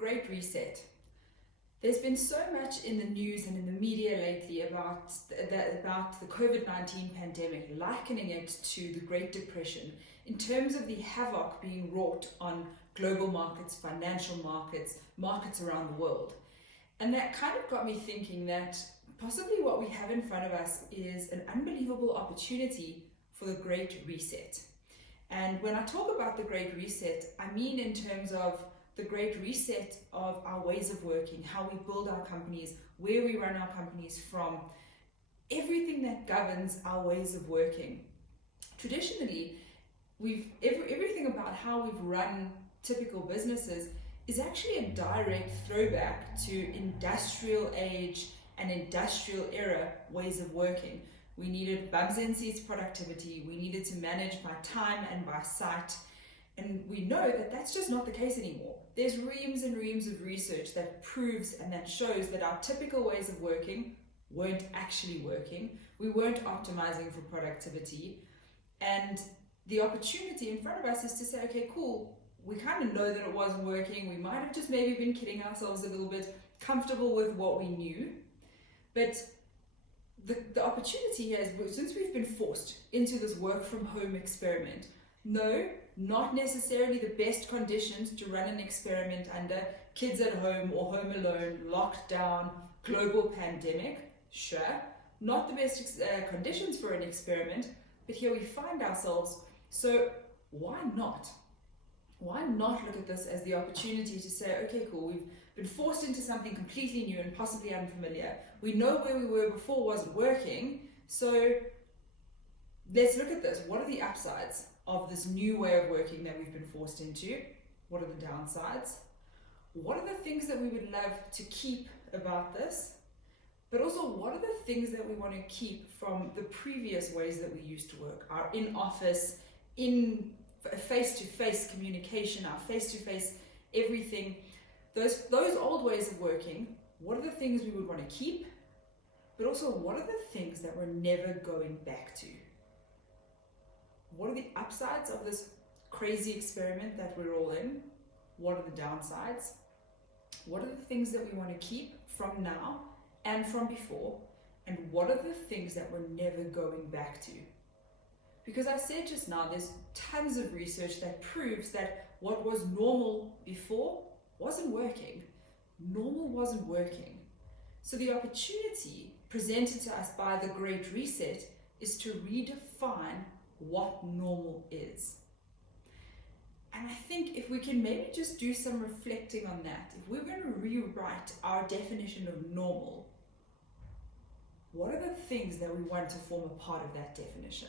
Great Reset. There's been so much in the news and in the media lately about the COVID-19 pandemic, likening it to the Great Depression in terms of the havoc being wrought on global markets, financial markets, markets around the world. And that kind of got me thinking that possibly what we have in front of us is an unbelievable opportunity for the Great Reset. And when I talk about the Great Reset, I mean in terms of the Great Reset of our ways of working, how we build our companies, where we run our companies from, everything that governs our ways of working. Traditionally, everything about how we've run typical businesses is actually a direct throwback to industrial age and industrial era ways of working. We needed bums and seats productivity, we needed to manage by time and by sight, and we know that that's just not the case anymore. There's reams and reams of research that proves and that shows that our typical ways of working weren't actually working. We weren't optimizing for productivity, and the opportunity in front of us is to say, okay, cool, we kind of know that it wasn't working. We might have just maybe been kidding ourselves a little bit, comfortable with what we knew, but the opportunity here is, since we've been forced into this work from home experiment, no, not necessarily the best conditions to run an experiment under, kids at home or home alone, locked down, global pandemic, sure, not the best conditions for an experiment, but here we find ourselves. So why not? Why not look at this as the opportunity to say, okay, cool, we've been forced into something completely new and possibly unfamiliar. We know where we were before wasn't working, so let's look at this. What are the upsides of this new way of working that we've been forced into? What are the downsides? What are the things that we would love to keep about this? But also, what are the things that we want to keep from the previous ways that we used to work? Our in-office, in face-to-face communication, our face-to-face everything. Those old ways of working, what are the things we would want to keep? But also, what are the things that we're never going back to? What are the upsides of this crazy experiment that we're all in? What are the downsides? What are the things that we want to keep from now and from before? And what are the things that we're never going back to? Because I said just now, there's tons of research that proves that what was normal before wasn't working. Normal wasn't working. So the opportunity presented to us by the Great Reset is to redefine what normal is. And I think if we can maybe just do some reflecting on that, if we're going to rewrite our definition of normal, what are the things that we want to form a part of that definition?